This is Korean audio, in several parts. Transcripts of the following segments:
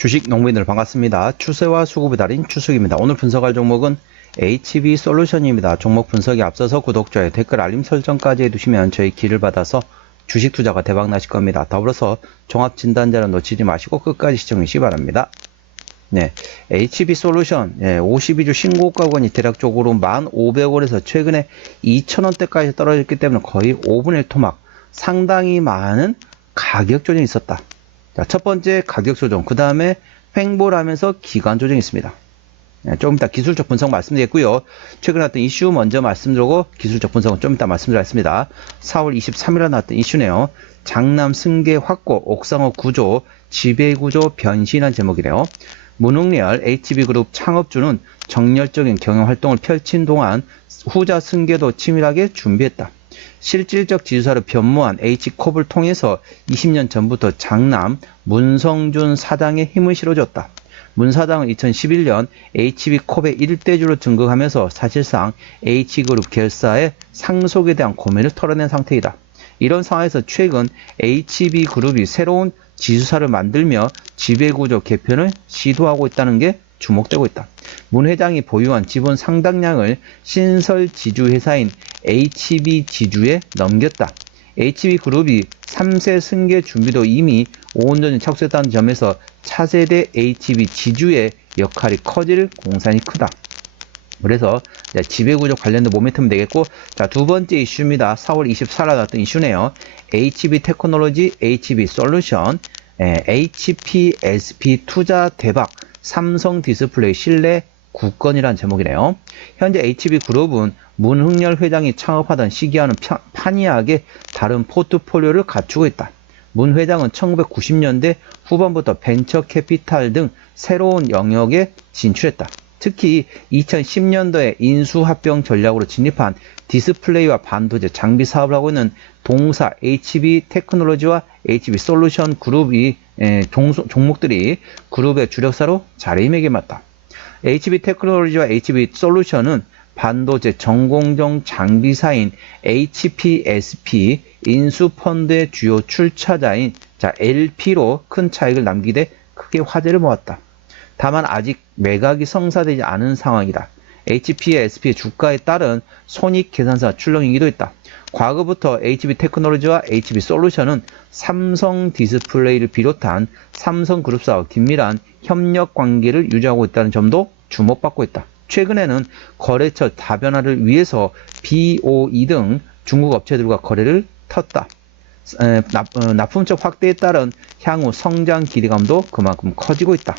주식 농부인들 반갑습니다. 추세와 수급의 달인 추석입니다. 오늘 분석할 종목은 HB솔루션입니다. 종목 분석에 앞서서 구독, 좋아요, 댓글, 알림 설정까지 해두시면 저희 길을 받아서 주식 투자가 대박 나실 겁니다. 더불어서 종합 진단자는 놓치지 마시고 끝까지 시청해 주시기 바랍니다. 네, HB솔루션 52주 신고가권이 대략적으로 1,500원에서 최근에 2,000원대까지 떨어졌기 때문에 거의 5분의 1 토막, 상당히 많은 가격 조정이 있었다. 자, 첫 번째 가격 조정, 그 다음에 횡보를 하면서 기간 조정이 있습니다. 조금 이따 기술적 분석 말씀드리겠고요. 최근에 나왔던 이슈 먼저 말씀드리고 기술적 분석은 좀 이따 말씀드리겠습니다. 4월 23일에 나왔던 이슈네요. 장남 승계 확고, 옥상호 구조, 지배구조 변신한 제목이네요. 문흥리얼 HB그룹 창업주는 정열적인 경영활동을 펼친 동안 후자 승계도 치밀하게 준비했다. 실질적 지주사를 변모한 H컵을 통해서 20년 전부터 장남 문성준 사장의 힘을 실어줬다. 문 사장은 2011년 HB컵의 일대주로 등극하면서 사실상 H그룹 결사의 상속에 대한 고민을 털어낸 상태이다. 이런 상황에서 최근 HB그룹이 새로운 지주사를 만들며 지배구조 개편을 시도하고 있다는 게 주목되고 있다. 문 회장이 보유한 지분 상당량을 신설 지주회사인 HB지주에 넘겼다. HB그룹이 3세 승계 준비도 이미 5년 전에 착수했다는 점에서 차세대 HB지주의 역할이 커질 공산이 크다. 그래서 지배구조 관련된 모멘텀이 되겠고, 자, 두 번째 이슈입니다. 4월 24일 나왔던 이슈네요. HB테크놀로지, HB솔루션, HPSP 투자 대박, 삼성 디스플레이 신뢰 굳건이라는 제목이네요. 현재 HB그룹은 문흥렬 회장이 창업하던 시기와는 판이하게 다른 포트폴리오를 갖추고 있다. 문 회장은 1990년대 후반부터 벤처 캐피탈 등 새로운 영역에 진출했다. 특히 2010년도에 인수합병 전략으로 진입한 디스플레이와 반도체 장비 사업을 하고 있는 동사 HB테크놀로지와 HB솔루션 그룹이 종목들이 그룹의 주력사로 자리매김했다. HB테크놀로지와 HB솔루션은 반도체 전공정 장비사인 HPSP 인수펀드의 주요 출자자인 LP로 큰 차익을 남기되 크게 화제를 모았다. 다만 아직 매각이 성사되지 않은 상황이다. HPSP의 주가에 따른 손익계산서 출렁이기도 했다. 과거부터 HB테크놀로지와 HB솔루션은 삼성 디스플레이를 비롯한 삼성그룹사와 긴밀한 협력 관계를 유지하고 있다는 점도 주목받고 있다. 최근에는 거래처 다변화를 위해서 BOE 등 중국 업체들과 거래를 텄다. 납품처 확대에 따른 향후 성장 기대감도 그만큼 커지고 있다.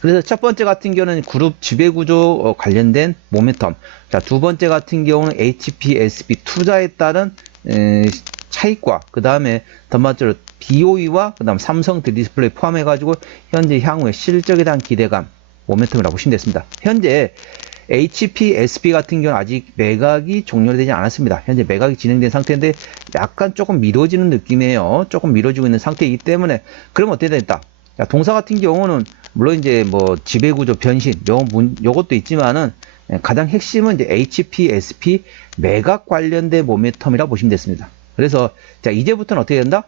그래서 첫 번째 같은 경우는 그룹 지배구조 관련된 모멘텀. 자, 두 번째 같은 경우는 HPSP 투자에 따른 차익과 그 다음에 덧맞춰서 BOE와 그 다음 삼성 디스플레이 포함해가지고 현재 향후의 실적에 대한 기대감 모멘텀이라고 보시면 됐습니다. 현재 HPSP 같은 경우는 아직 매각이 종료되지 않았습니다. 현재 매각이 진행된 상태인데 약간 조금 미뤄지는 느낌이에요. 조금 미뤄지고 있는 상태이기 때문에 그러면 어떻게 됐다? 자, 동사 같은 경우는 물론 이제 뭐 지배구조 변신 요것도 있지만은 가장 핵심은 이제 HPSP 매각 관련된 모멘텀이라고 보시면 됐습니다. 그래서 자, 이제부터는 어떻게 된다?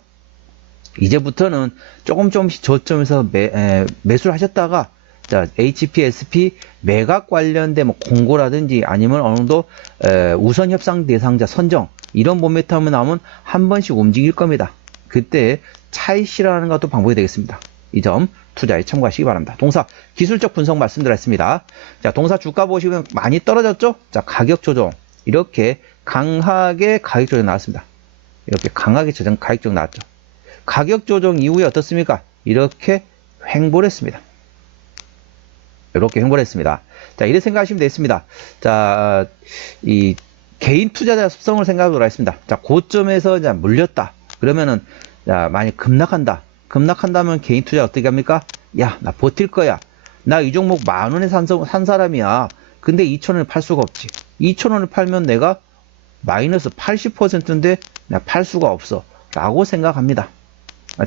이제부터는 조금씩 저점에서 매수를 하셨다가 자, HPSP 매각 관련된 뭐 공고라든지 아니면 어느 정도 우선 협상 대상자 선정 이런 모멘텀이 나오면 한 번씩 움직일 겁니다. 그때 차익 실현하는 것도 방법이 되겠습니다. 이 점 투자에 참고하시기 바랍니다. 동사 기술적 분석 말씀드렸습니다. 자, 동사 주가 보시면 많이 떨어졌죠? 자, 가격 조정 이렇게 강하게 가격 조정 나왔습니다. 이렇게 강하게 가격 조정 나왔죠. 가격 조정 이후에 어떻습니까? 이렇게 횡보를 했습니다. 이렇게 횡보를 했습니다. 자, 이렇게 생각하시면 되겠습니다. 자, 이 개인 투자자 습성을 생각하도록 하겠습니다. 자, 고점에서 이제 물렸다. 그러면은 자, 만약 급락한다면 개인 투자 어떻게 합니까? 야, 나 버틸 거야. 나 이 종목 10,000원에 산 사람이야. 근데 2,000원에 팔 수가 없지. 2,000원을 팔면 내가 마이너스 80%인데 내가 팔 수가 없어. 라고 생각합니다.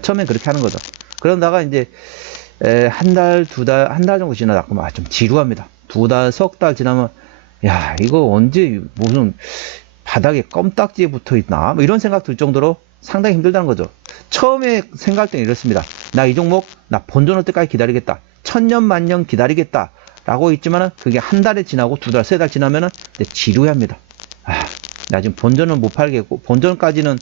처음엔 그렇게 하는 거죠. 그러다가 이제 한 달 정도 지나다 좀 지루합니다. 2달, 석 달 지나면 야, 이거 언제 무슨 바닥에 껌딱지에 붙어 있나? 뭐 이런 생각 들 정도로 상당히 힘들다는 거죠. 처음에 생각할 때는 이렇습니다. 나 이 종목 나 본전 올 때까지 기다리겠다. 천년 만년 기다리겠다. 라고 있지만은 그게 한 달이 지나고 두 달, 세 달 지나면은 지루해합니다. 나 지금 본전은 못 팔겠고 본전까지는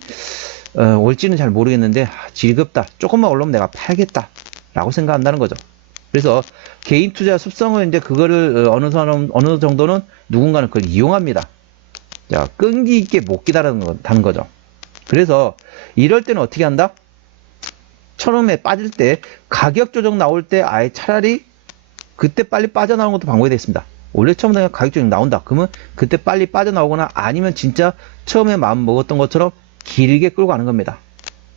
올지는 잘 모르겠는데 지겹다. 조금만 올라오면 내가 팔겠다. 라고 생각한다는 거죠. 그래서 개인 투자 습성은 이제 그거를 어느 정도는 누군가는 그걸 이용합니다. 자, 끈기 있게 못 기다린다는 거죠. 그래서 이럴 때는 어떻게 한다? 처음에 빠질 때 가격 조정 나올 때 아예 차라리 그때 빨리 빠져나오는 것도 방법이 되겠습니다. 원래 처음에 가격 조정 나온다. 그러면 그때 빨리 빠져나오거나 아니면 진짜 처음에 마음 먹었던 것처럼 길게 끌고 가는 겁니다.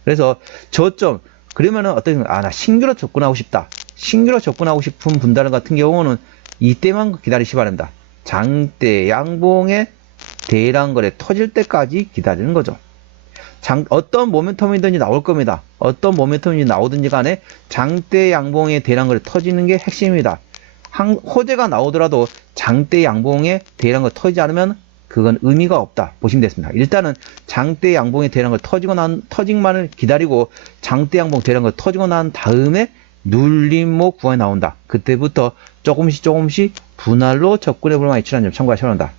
그래서 저점 그러면은 나 신규로 접근하고 싶다. 신규로 접근하고 싶은 분들 같은 경우는 이때만 기다리시 바랍니다. 장대 양봉의 대량 거래 터질 때까지 기다리는 거죠. 어떤 모멘텀이든지 나올 겁니다. 어떤 모멘텀이 나오든지 간에 장대 양봉의 대량 거래 터지는 게 핵심입니다. 호재가 나오더라도 장대 양봉의 대량 거래 터지지 않으면 그건 의미가 없다 보시면 됐습니다. 일단은 장대 양봉의 대량 거래 터지기만을 기다리고 장대 양봉 대량 거래 터지고 난 다음에 눌림목 구간이 나온다. 그때부터 조금씩 분할로 접근해 볼 만한 이치라는 점 참고하셔야 한다.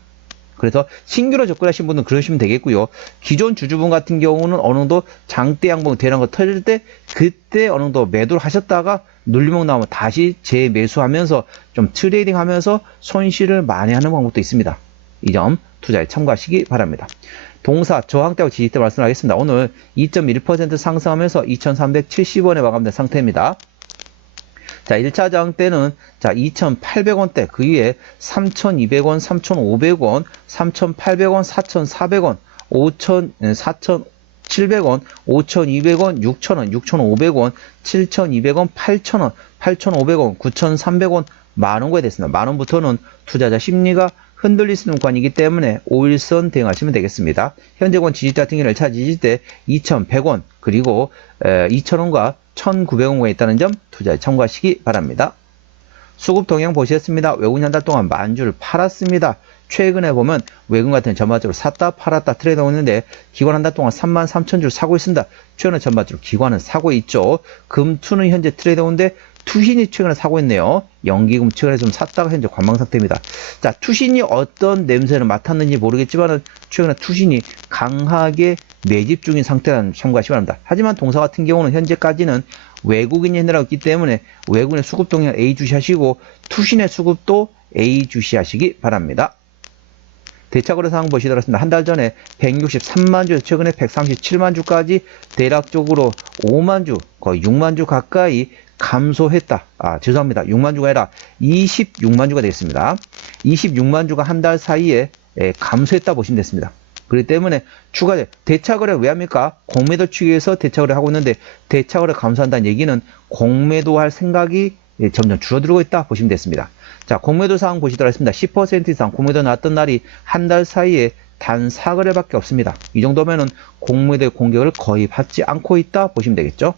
그래서 신규로 접근하신 분은 그러시면 되겠고요. 기존 주주분 같은 경우는 어느 정도 장대 양봉 대량 거 터질 때 그때 어느 정도 매도를 하셨다가 눌림목 나오면 다시 재매수하면서 좀 트레이딩 하면서 손실을 만회하는 방법도 있습니다. 이 점 투자에 참고하시기 바랍니다. 동사 저항대와 지지대 말씀하겠습니다. 오늘 2.1% 상승하면서 2,370원에 마감된 상태입니다. 자, 1차 저항대는 자, 2,800원대, 그 위에 3,200원, 3,500원, 3,800원, 4,400원, 4,700원, 5,200원, 6,000원, 6,500원, 7,200원, 8,000원, 8,500원, 9,300원, 만원권이 됐습니다. 만원부터는 투자자 심리가 흔들릴 수 있는 구간이기 때문에 5일선 대응하시면 되겠습니다. 현재권 지지대 같은 경우는 1차 지지대 2,100원 그리고 2,000원과 1,900원권에 있다는 점 투자에 참고하시기 바랍니다. 수급 동향 보시겠습니다. 외국인 한 달 동안 만주를 팔았습니다. 최근에 보면 외국인 같은 전반적으로 샀다 팔았다 트레이드하고 있는데 기관 한 달 동안 33,000줄 사고 있습니다. 최근에 전반적으로 기관은 사고 있죠. 금투는 현재 트레이드하는데 투신이 최근에 사고 있네요. 연기금 최근에 좀 샀다가 현재 관망 상태입니다. 자, 투신이 어떤 냄새를 맡았는지 모르겠지만 최근에 투신이 강하게 매집 중인 상태라는 참고하시기 바랍니다. 하지만 동사 같은 경우는 현재까지는 외국인이 흔들어 있기 때문에 외국인의 수급 동향 A 주시하시고 투신의 수급도 A 주시하시기 바랍니다. 대차거래 상황 보시더라도 한 달 전에 163만 주에서 최근에 137만 주까지 대략적으로 5만 주, 거의 6만 주 가까이 감소했다. 죄송합니다. 6만 주가 아니라 26만 주가 되겠습니다. 26만 주가 한 달 사이에 감소했다 보시면 됐습니다. 그렇기 때문에 추가돼 대차거래 왜 합니까? 공매도 취해서 대차거래 하고 있는데 대차거래 감소한다는 얘기는 공매도할 생각이 점점 줄어들고 있다 보시면 됐습니다. 자, 공매도 사항 보시도록 하겠습니다. 10% 이상 공매도 나왔던 날이 한 달 사이에 단 4거래밖에 없습니다. 이 정도면은 공매도의 공격을 거의 받지 않고 있다 보시면 되겠죠.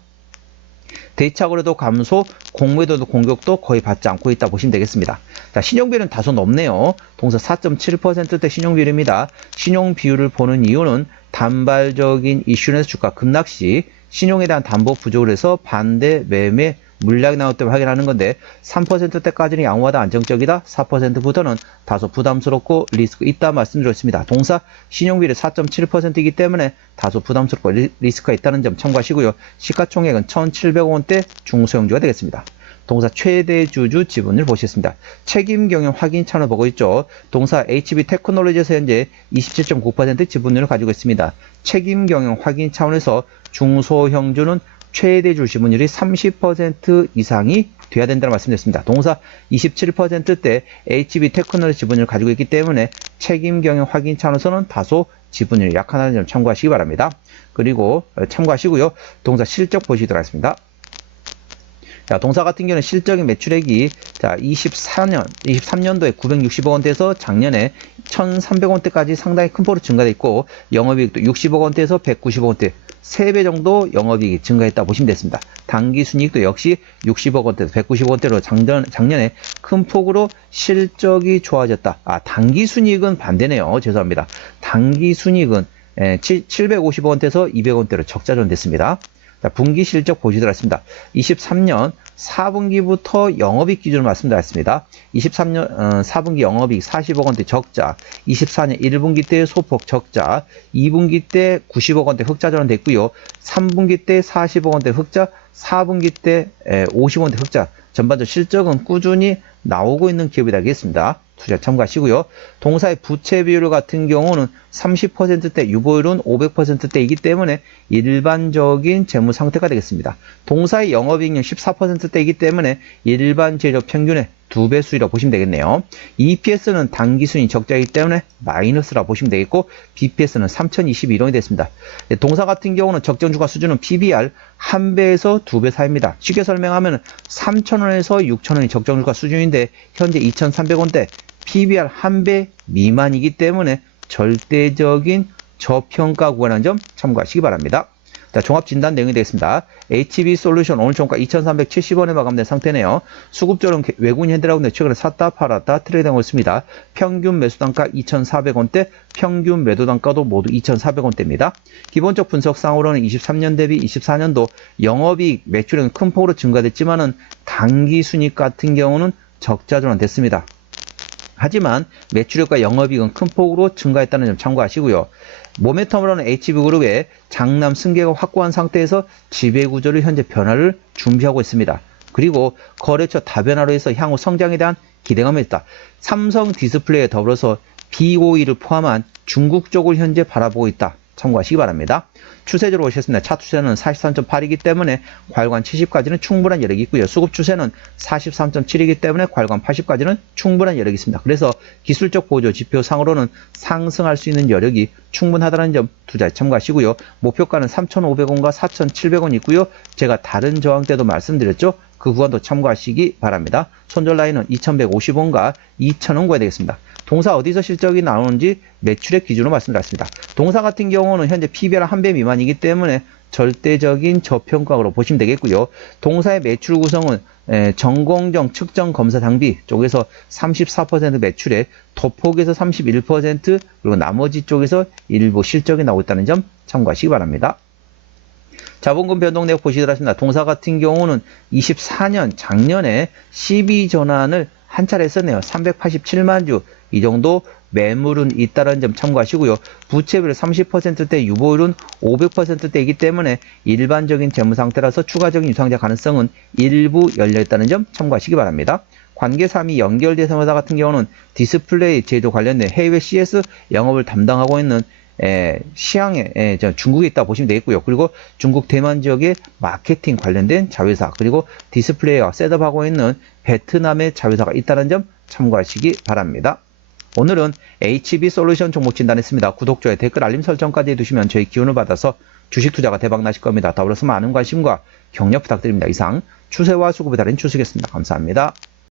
대차거래도 감소, 공매도도 공격도 거의 받지 않고 있다 보시면 되겠습니다. 자, 신용비율은 다소 높네요. 동사 4.7%대 신용비율입니다. 신용비율을 보는 이유는 단발적인 이슈에서 주가 급락 시 신용에 대한 담보 부족을 해서 반대, 매매, 물량이 나올 때 확인하는 건데 3%대까지는 양호하다 안정적이다 4%부터는 다소 부담스럽고 리스크 있다 말씀드렸습니다. 동사 신용비율이 4.7%이기 때문에 다소 부담스럽고 리스크가 있다는 점 참고하시고요. 시가총액은 1,700원대 중소형주가 되겠습니다. 동사 최대 주주 지분을 보시겠습니다. 책임 경영 확인 차원을 보고 있죠. 동사 HB 테크놀로지에서 현재 27.9% 지분율을 가지고 있습니다. 책임 경영 확인 차원에서 중소형주는 최대 주 지분율이 30% 이상이 돼야 된다는 말씀드렸습니다. 동사 27%대 HB 테크놀로지 지분율을 가지고 있기 때문에 책임 경영 확인 차원에서는 다소 지분율이 약하다는 점 참고하시기 바랍니다. 그리고 참고하시고요. 동사 실적 보시도록 하겠습니다. 자, 동사 같은 경우는 실적인 매출액이 자, 23년도에 960억 원대에서 작년에 1,300원대까지 상당히 큰 폭으로 증가돼 있고 영업이익도 60억 원대에서 190억 원대 3배 정도 영업이익이 증가했다 보시면 됐습니다. 당기순이익도 역시 60억 원대에서 190억 원대로 작년에 큰 폭으로 실적이 좋아졌다. 당기순이익은 반대네요. 죄송합니다. 당기순이익은 750억 원대에서 200원대로 적자 전환됐습니다. 자, 분기 실적 보시도록 하겠습니다. 23년 4분기부터 영업이익 기준으로 말씀드렸습니다. 23년 4분기 영업이익 40억 원대 적자, 24년 1분기 때 소폭 적자, 2분기 때 90억 원대 흑자 전환됐고요. 3분기 때 40억 원대 흑자, 4분기 때 50억 원대 흑자. 전반적 실적은 꾸준히 나오고 있는 기업이 되겠습니다. 투자 참고하시고요. 동사의 부채 비율 같은 경우는 30%대, 유보율은 500%대이기 때문에 일반적인 재무 상태가 되겠습니다. 동사의 영업이익률 14%대이기 때문에 일반 제조 평균의 2배 수위라고 보시면 되겠네요. EPS는 단기순이 적자이기 때문에 마이너스라고 보시면 되겠고, BPS는 3021원이 됐습니다. 동사 같은 경우는 적정주가 수준은 PBR 1배에서 2배 사이입니다. 쉽게 설명하면 3,000원에서 6,000원이 적정주가 수준인데 현재 2,300원대, PBR 1배 미만이기 때문에 절대적인 저평가 구간이라는 점 참고하시기 바랍니다. 자, 종합진단 내용이 되겠습니다. HB솔루션 오늘 종가 2,370원에 마감된 상태네요. 수급적으로는 외국인 핸드라운드 최근에 샀다 팔았다 트레이딩하고 있습니다. 평균 매수단가 2,400원대, 평균 매도단가도 모두 2,400원대입니다. 기본적 분석상으로는 23년 대비 24년도 영업이익 매출은 큰 폭으로 증가됐지만은 단기순이익 같은 경우는 적자 전환됐습니다. 하지만 매출액과 영업이익은 큰 폭으로 증가했다는 점 참고하시고요. 모멘텀으로는 HB그룹의 장남 승계가 확고한 상태에서 지배구조를 현재 변화를 준비하고 있습니다. 그리고 거래처 다변화로 해서 향후 성장에 대한 기대감이 있다. 삼성 디스플레이에 더불어서 BOE를 포함한 중국 쪽을 현재 바라보고 있다. 참고하시기 바랍니다. 추세적으로 보셨습니다. 차 추세는 43.8이기 때문에 과열관 70까지는 충분한 여력이 있고요. 수급 추세는 43.7이기 때문에 과열관 80까지는 충분한 여력이 있습니다. 그래서 기술적 보조 지표상으로는 상승할 수 있는 여력이 충분하다는 점 투자에 참고하시고요. 목표가는 3,500원과 4,700원 있고요. 제가 다른 저항 때도 말씀드렸죠. 그 구간도 참고하시기 바랍니다. 손절 라인은 2,150원과 2,000원 구해야 되겠습니다. 동사 어디서 실적이 나오는지 매출액 기준으로 말씀드렸습니다. 동사 같은 경우는 현재 PBR 1배 미만이기 때문에 절대적인 저평가로 보시면 되겠고요. 동사의 매출 구성은 전공정 측정 검사 장비 쪽에서 34% 매출에 도폭에서 31% 그리고 나머지 쪽에서 일부 실적이 나오고 있다는 점 참고하시기 바랍니다. 자본금 변동 내역 보시도록 하겠습니다. 동사 같은 경우는 24년 작년에 12전환을 한 차례 했었네요. 387만 주 이 정도 매물은 있다는 점 참고하시고요. 부채비율 30%대, 유보율은 500%대이기 때문에 일반적인 재무 상태라서 추가적인 유상자 가능성은 일부 열려있다는 점 참고하시기 바랍니다. 관계사 및 연결 대상회사 같은 경우는 디스플레이 제조 관련된 해외 CS 영업을 담당하고 있는 시향에 중국에 있다 보시면 되겠고요. 그리고 중국 대만 지역의 마케팅 관련된 자회사, 그리고 디스플레이와 셋업하고 있는 베트남의 자회사가 있다는 점 참고하시기 바랍니다. 오늘은 HB솔루션 종목 진단했습니다. 구독, 좋아요, 댓글, 알림 설정까지 해두시면 저희 기운을 받아서 주식 투자가 대박 나실 겁니다. 더불어서 많은 관심과 격려 부탁드립니다. 이상 추세와 수급에 달인 추수겠습니다. 감사합니다.